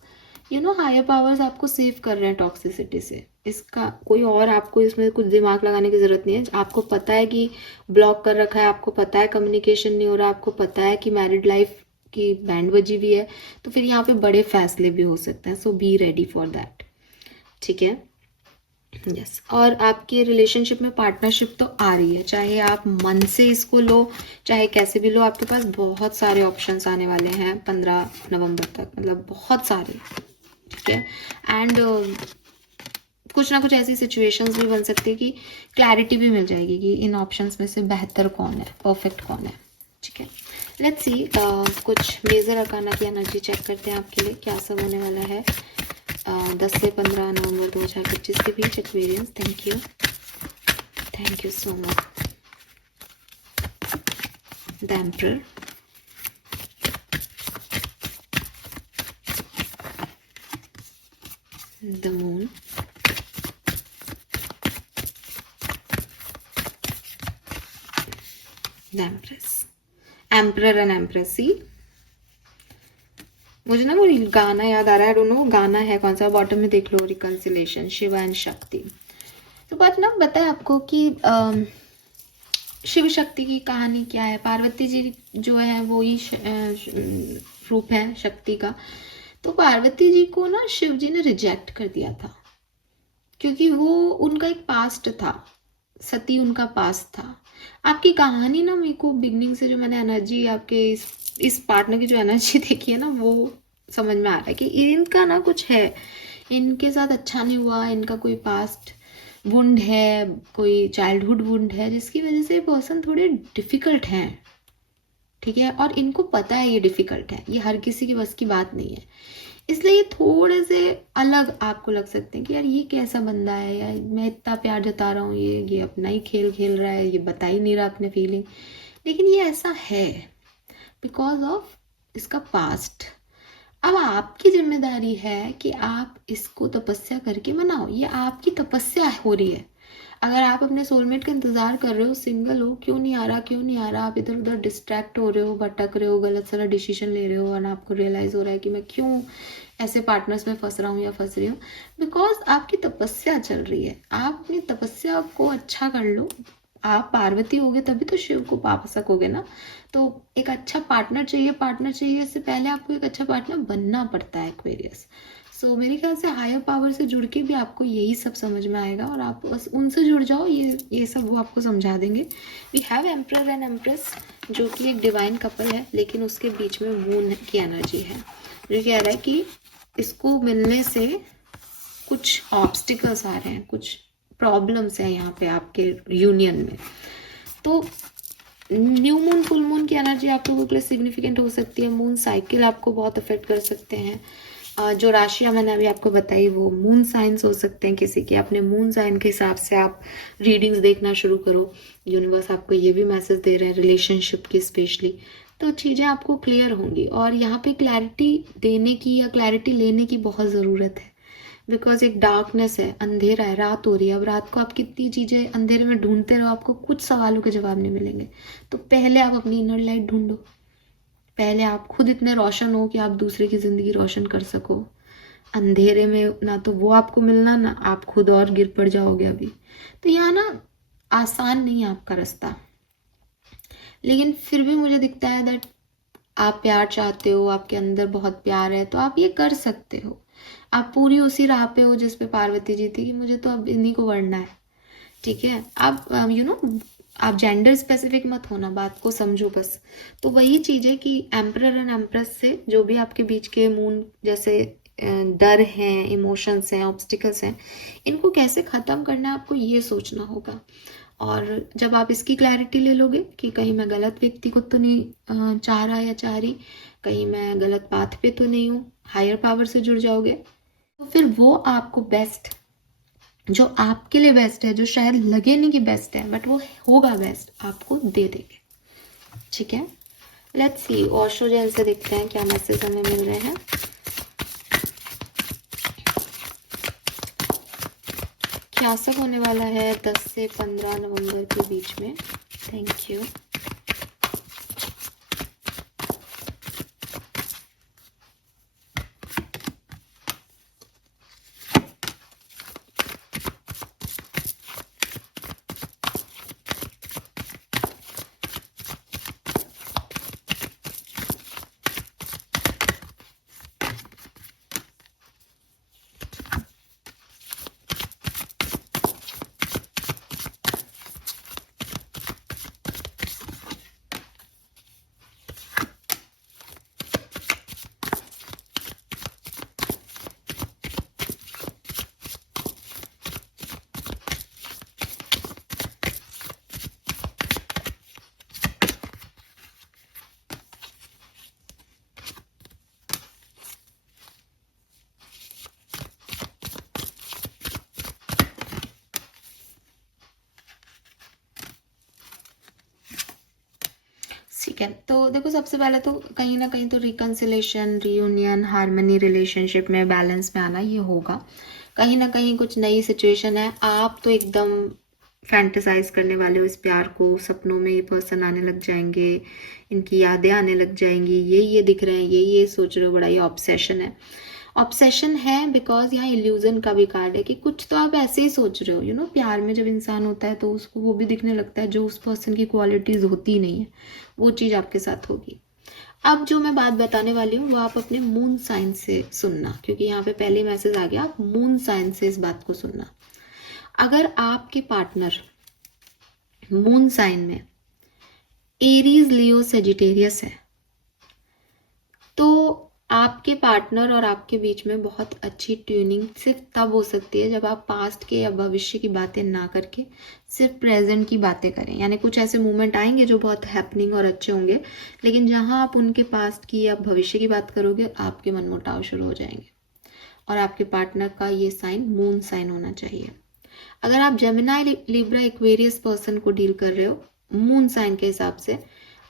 हायर पावर्स आपको सेव कर रहे हैं टॉक्सिसिटी से। इसका कोई और आपको इसमें कुछ दिमाग लगाने की ज़रूरत नहीं है। आपको पता है कि ब्लॉक कर रखा है, आपको पता है कम्युनिकेशन नहीं हो रहा, आपको पता है कि मैरिड लाइफ की बैंड बजी हुई है, तो फिर यहाँ पे बड़े फैसले भी हो सकते हैं। सो बी रेडी फॉर दैट। ठीक है, यस। और आपके रिलेशनशिप में पार्टनरशिप तो आ रही है, चाहे आप मन से इसको लो चाहे कैसे भी लो, आपके पास बहुत सारे ऑप्शंस आने वाले हैं 15 नवंबर तक, मतलब बहुत सारे। ठीक है, एंड कुछ ना कुछ ऐसी सिचुएशंस भी बन सकती है कि क्लैरिटी भी मिल जाएगी कि इन ऑप्शंस में से बेहतर कौन है, परफेक्ट कौन है। ठीक है, लेट्स सी कुछ मेजर अरकाना की एनर्जी चेक करते हैं आपके लिए क्या सब होने वाला है 10 से 15 नवंबर 2025 के बीच Aquarians. Thank you so much. The emperor, the moon, the empress, emperor and empress। See, मुझे ना वो गाना याद आ रहा है, डोंट नो गाना है कौन सा, बॉटम में देख लो, रिकन्सिलेशन, शिवा एंड शक्ति। तो बात ना बताए आपको कि शिव शक्ति की कहानी क्या है। पार्वती जी जो है वो ही रूप है शक्ति का। तो पार्वती जी को ना शिव जी ने रिजेक्ट कर दिया था, क्योंकि वो उनका एक पास्ट था, सती उनका पास्ट था। आपकी कहानी ना मेरे को बिगनिंग से जो मैंने एनर्जी आपके इस पार्टनर की जो एनर्जी देखी है ना, वो समझ में आ रहा है कि इनका ना कुछ है, इनके साथ अच्छा नहीं हुआ, इनका कोई पास्ट वुंड है, कोई चाइल्डहुड वुंड है, जिसकी वजह से पर्सन थोड़े डिफिकल्ट हैं। ठीक है, और इनको पता है ये डिफिकल्ट है, ये हर किसी की बस की बात नहीं है, इसलिए ये थोड़े से अलग आपको लग सकते हैं कि यार ये कैसा बंदा है, यार मैं इतना प्यार जता रहा हूँ, ये अपना ही खेल खेल रहा है, ये बता ही नहीं रहा अपने फीलिंग। लेकिन ये ऐसा है बिकॉज ऑफ इसका पास्ट। अब आपकी जिम्मेदारी है कि आप इसको तपस्या करके मनाओ, ये आपकी तपस्या हो रही है। अगर आप अपने सोलमेट का इंतजार कर रहे हो, सिंगल हो, क्यों नहीं आ रहा, आप इधर उधर डिस्ट्रैक्ट हो रहे हो, भटक रहे हो, गलत सला डिसीजन ले रहे हो, और आपको रियलाइज हो रहा है कि मैं क्यों ऐसे पार्टनर्स में फंस रहा हूँ या फंस रही हूँ, बिकॉज आपकी तपस्या चल रही है। आप अपनी तपस्या को अच्छा कर लो। आप पार्वती होगे तभी तो शिव को पा सकोगे ना। तो एक अच्छा पार्टनर चाहिए, इससे पहले आपको एक अच्छा पार्टनर बनना पड़ता है एक्वेरियस। सो मेरे ख्याल से हायर पावर से जुड़ के भी आपको यही सब समझ में आएगा, और आप बस उनसे जुड़ जाओ, ये सब वो आपको समझा देंगे। We have emperor and empress, जो कि एक डिवाइन कपल है, लेकिन उसके बीच में मून की एनर्जी है, जो कह रहा है कि इसको मिलने से कुछ ऑब्स्टिकल्स आ रहे हैं, कुछ प्रॉब्लम्स हैं यहाँ पे आपके यूनियन में। तो न्यू मून, फुल मून की एनर्जी आप लोगों के लिए सिग्निफिकेंट हो सकती है। मून साइकिल आपको बहुत अफेक्ट कर सकते हैं। जो राशियां मैंने अभी आपको बताई वो मून साइंस हो सकते हैं किसी के। अपने मून साइन के हिसाब से आप रीडिंग्स देखना शुरू करो। यूनिवर्स आपको ये भी मैसेज दे रहे हैं रिलेशनशिप की स्पेशली, तो चीज़ें आपको क्लियर होंगी। और यहाँ पे क्लैरिटी देने की या क्लैरिटी लेने की बहुत ज़रूरत है, बिकॉज एक डार्कनेस है, अंधेरा है, रात हो रही है। अब रात को आप कितनी चीज़ें अंधेरे में ढूंढते रहो, आपको कुछ सवालों के जवाब नहीं मिलेंगे। तो पहले आप अपनी इनर लाइट ढूंढो, पहले आप खुद इतने रोशन हो कि आप दूसरे की ज़िंदगी रोशन कर सको। अंधेरे में ना तो वो आपको मिलना, ना आप खुद और गिर पड़ जाओगे अभी। तो यहाँ ना आसान नहीं है आपका रास्ता, लेकिन फिर भी मुझे दिखता है दैट आप प्यार चाहते हो, आपके अंदर बहुत प्यार है, तो आप ये कर सकते हो। आप पूरी उसी राह पे हो जिस पे पार्वती जी थी कि मुझे तो अब इन्हीं को बढ़ना है। ठीक है, आप आप जेंडर स्पेसिफिक मत होना, बात को समझो बस। तो वही चीज़ है कि एम्परर एंड एम्प्रेस से जो भी आपके बीच के मून जैसे डर हैं, इमोशंस हैं, ऑब्स्टिकल्स हैं, इनको कैसे ख़त्म करना है आपको ये सोचना होगा। और जब आप इसकी क्लैरिटी ले लोगे कि कहीं मैं गलत व्यक्ति को तो नहीं चाह रहा या चाह रही, कहीं मैं गलत पाथ पे तो नहीं हूँ, हायर पावर से जुड़ जाओगे, तो फिर वो आपको बेस्ट, जो आपके लिए बेस्ट है, जो शायद लगे नहीं कि बेस्ट है बट वो होगा बेस्ट, आपको दे देंगे। ठीक है, लेट्स सी ओशो जैन से देखते हैं क्या मैसेज हमें मिल रहे हैं। क्या सब होने वाला है 10 से 15 नवंबर के बीच में। Thank you. ठीक है, तो देखो सबसे पहले तो कहीं ना कहीं तो रिकन्सिलेशन, रीयूनियन, हार्मनी, रिलेशनशिप में बैलेंस में आना ये होगा। कहीं ना कहीं कुछ नई सिचुएशन है, आप तो एकदम फैंटेसाइज करने वाले हो इस प्यार को, सपनों में ये पर्सन आने लग जाएंगे, इनकी यादें आने लग जाएंगी, ये दिख रहे हैं, ये सोच रहे हो, बड़ा ये ऑब्सेशन है। ऑब्सेशन है बिकॉज यहाँ इल्यूजन का भी कार्ड है कि कुछ तो आप ऐसे ही सोच रहे हो। प्यार में जब इंसान होता है तो उसको वो भी दिखने लगता है जो उस पर्सन की क्वालिटीज होती नहीं है, वो चीज़ आपके साथ होगी। अब जो मैं बात बताने वाली हूँ वो आप अपने मून साइन से सुनना, क्योंकि यहाँ पे पहले मैसेज आ गया, आप मून साइन से इस बात को सुनना। अगर आपके पार्टनर मून साइन में एरीज, लियो, सेजिटेरियस है, तो आपके पार्टनर और आपके बीच में बहुत अच्छी ट्यूनिंग सिर्फ तब हो सकती है जब आप पास्ट के या भविष्य की बातें ना करके सिर्फ प्रेजेंट की बातें करें। यानी कुछ ऐसे मोमेंट आएंगे जो बहुत हैपनिंग और अच्छे होंगे, लेकिन जहां आप उनके पास्ट की या भविष्य की बात करोगे आपके मनमुटाव शुरू हो जाएंगे। और आपके पार्टनर का ये साइन मून साइन होना चाहिए। अगर आप जेमिनाई, लिब्रा, एक्वेरियस पर्सन को डील कर रहे हो मून साइन के हिसाब से,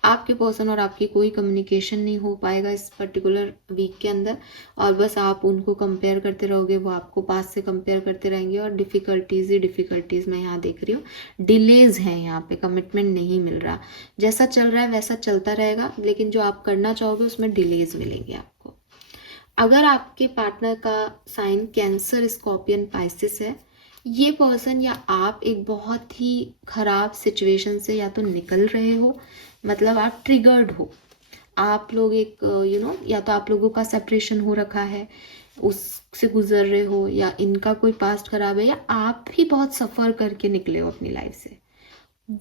आपके पर्सन और आपकी कोई कम्युनिकेशन नहीं हो पाएगा इस पर्टिकुलर वीक के अंदर, और बस आप उनको कंपेयर करते रहोगे, वो आपको पास से कंपेयर करते रहेंगे, और डिफ़िकल्टीज़ ही डिफ़िकल्टीज़ मैं यहाँ देख रही हूँ। डिलेज हैं यहाँ पे, कमिटमेंट नहीं मिल रहा, जैसा चल रहा है वैसा चलता रहेगा, लेकिन जो आप करना चाहोगे उसमें डिलेज मिलेंगे आपको। अगर आपके पार्टनर का साइन कैंसर, स्कॉर्पियन, पाइसिस है, ये पर्सन या आप एक बहुत ही खराब सिचुएशन से या तो निकल रहे हो, मतलब आप ट्रिगर्ड हो, आप लोग एक या तो आप लोगों का सेपरेशन हो रखा है, उससे गुजर रहे हो, या इनका कोई पास्ट खराब है, या आप भी बहुत सफ़र करके निकले हो अपनी लाइफ से।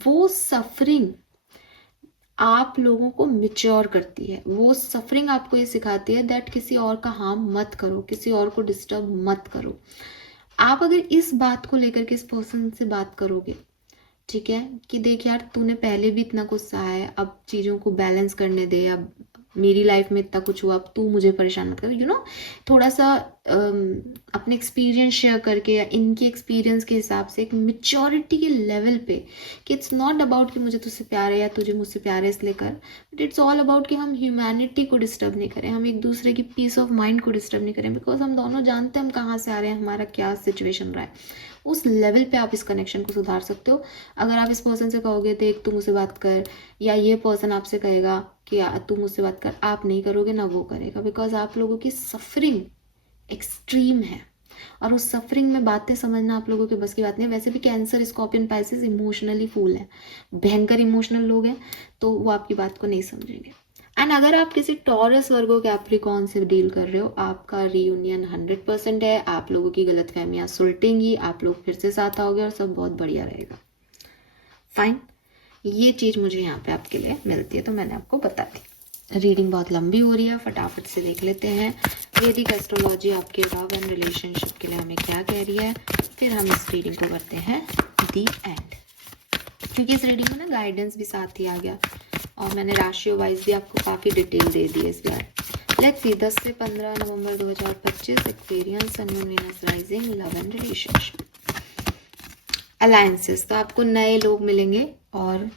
वो सफरिंग आप लोगों को मिच्योर करती है, वो सफरिंग आपको ये सिखाती है दैट किसी और का हार्म मत करो, किसी और को डिस्टर्ब मत करो। आप अगर इस बात को लेकर के इस पर्सन से बात करोगे, ठीक है, कि देख यार तूने पहले भी इतना कुछ सहा है, अब चीज़ों को बैलेंस करने दे, अब मेरी लाइफ में इतना कुछ हुआ, अब तू मुझे परेशान मत कर, थोड़ा सा अपने एक्सपीरियंस शेयर करके या इनके एक्सपीरियंस के हिसाब से एक मेच्योरिटी के लेवल पे, कि इट्स नॉट अबाउट कि मुझे तुझसे प्यार है या तुझे मुझसे प्यार है इसलिए कर, बट इट्स ऑल अबाउट कि हम ह्यूमैनिटी को डिस्टर्ब नहीं करें, हम एक दूसरे की पीस ऑफ माइंड को डिस्टर्ब नहीं करें, बिकॉज हम दोनों जानते हैं हम कहाँ से आ रहे हैं, हमारा क्या सिचुएशन रहा है। उस लेवल पे आप इस कनेक्शन को सुधार सकते हो। अगर आप इस पर्सन से कहोगे देख तू मुझसे बात कर, या ये पर्सन आपसे कहेगा कि तू मुझसे बात कर, आप नहीं करोगे ना वो करेगा, बिकॉज आप लोगों की सफरिंग एक्सट्रीम है और उस सफरिंग में बातें समझना आप लोगों के बस की बात नहीं है। वैसे भी कैंसर, स्कॉर्पियन, पाइसेस इमोशनली फूल है, भयंकर इमोशनल लोग हैं, तो वो आपकी बात को नहीं समझेंगे। एंड अगर आप किसी टॉरस वर्गो कैप्रिकॉन से डील कर रहे हो, आपका रीयूनियन 100% है, आप लोगों की गलतफहमियां सुलटेंगी, आप लोग फिर से साथ आओगे और सब बहुत बढ़िया रहेगा। फाइन, ये चीज़ मुझे यहाँ पे आपके लिए मिलती है तो मैंने आपको बता दी। रीडिंग बहुत लंबी हो रही है, फटाफट से देख लेते हैं वैदिक एस्ट्रोलॉजी आपके लव एंड रिलेशनशिप के लिए हमें क्या कह रही है, फिर हम इस रीडिंग को करते हैं दी एंड। क्योंकि इस रीडिंग में ना गाइडेंस भी साथ ही आ गया और मैंने राशियों वाइज भी आपको काफ़ी डिटेल दे दी है इस बार। लेट्स सी 10 से 15 नवंबर 2025 Aquarian, sun moon Venus rising, love and relationship. Alliances, तो आपको नए लोग मिलेंगे और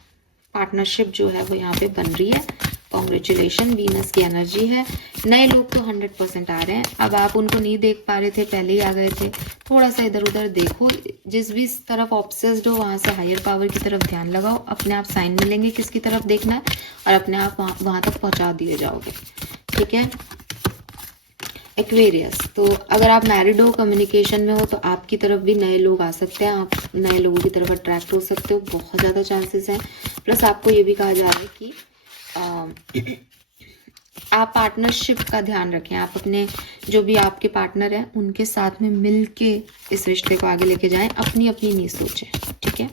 पार्टनरशिप जो है वो यहाँ पे बन रही है। कॉन्ग्रेचुलेशन, वीनस की एनर्जी है, नए लोग तो 100% आ रहे हैं। अब आप उनको नहीं देख पा रहे थे, पहले ही आ गए थे, थोड़ा सा इधर उधर देखो, जिस भी तरफ ऑब्सेस्ड हो वहाँ से हायर पावर की तरफ ध्यान लगाओ, अपने आप साइन मिलेंगे किसकी तरफ देखना है और अपने आप वहाँ तक पहुँचा दिए जाओगे। ठीक है। एक्वेरियस, तो अगर आप मैरिड हो, कम्युनिकेशन में हो, तो आपकी तरफ भी नए लोग आ सकते हैं, आप नए लोगों की तरफ अट्रैक्ट हो सकते हो, बहुत ज़्यादा चांसेस हैं। प्लस आपको ये भी कहा जा रहा है कि आप पार्टनरशिप का ध्यान रखें, आप अपने जो भी आपके पार्टनर हैं उनके साथ में मिल के इस रिश्ते को आगे लेके जाएं, अपनी अपनी नहीं सोचें। ठीक है।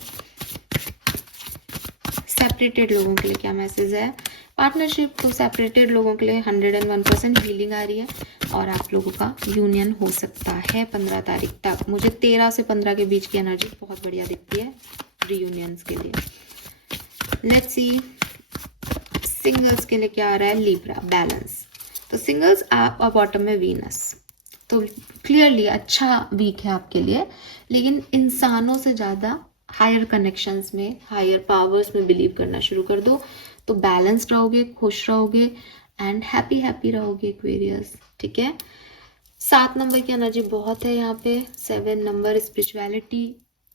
सेपरेटेड लोगों के लिए क्या मैसेज है? पार्टनरशिप, तो सेपरेटेड लोगों के लिए 101% हीलिंग आ रही है और आप लोगों का यूनियन हो सकता है 15 तारीख तक। मुझे 13 से 15 के बीच की एनर्जी बहुत बढ़िया दिखती है रीयूनियंस के लिए। लेट्स सी सिंगल्स के लिए क्या आ रहा है? Libra, balance. तो सिंगल्स, आप बॉटम में वीनस, तो क्लियरली अच्छा वीक है आपके लिए, लेकिन इंसानों से ज़्यादा हायर कनेक्शंस में, हायर पावर्स में बिलीव करना शुरू कर दो, तो बैलेंस्ड रहोगे, खुश रहोगे एंड हैप्पी रहोगे एक्वेरियस। ठीक है। 7 नंबर की एनर्जी बहुत है यहाँ पे। 7 नंबर स्पिरिचुअलिटी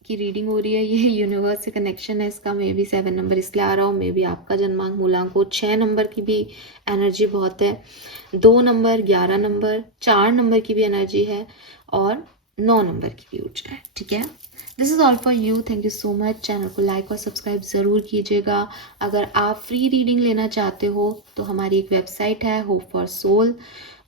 की रीडिंग हो रही है, ये यूनिवर्स से कनेक्शन है इसका। मे बी 7 नंबर इसलिए आ रहा हो, मे बी आपका जन्मांक मूलांक हो। 6 नंबर की भी एनर्जी बहुत है, 2 नंबर, 11 नंबर, 4 नंबर की भी एनर्जी है और 9 नंबर की भी ऊर्जा है। ठीक है। This is all for you. Thank you so much. Channel को लाइक और सब्सक्राइब ज़रूर कीजिएगा। अगर आप फ्री रीडिंग लेना चाहते हो तो हमारी एक वेबसाइट है होप फॉर सोल,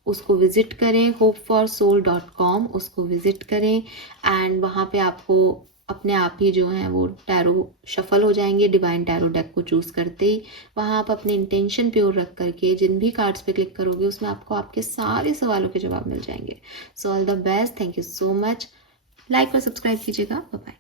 उसको विज़िट करें, hopeforsoul.com, उसको विज़िट करें एंड वहाँ पे आपको अपने आप ही जो है वो टैरो शफल हो जाएंगे डिवाइन टैरो डेक को चूज़ करते ही। वहाँ आप अपने इंटेंशन प्योर रख करके जिन भी कार्ड्स पे क्लिक करोगे उसमें आपको आपके सारे सवालों के जवाब मिल जाएंगे। So all the best, thank you so much. Like और सब्सक्राइब कीजिएगा। Bye bye.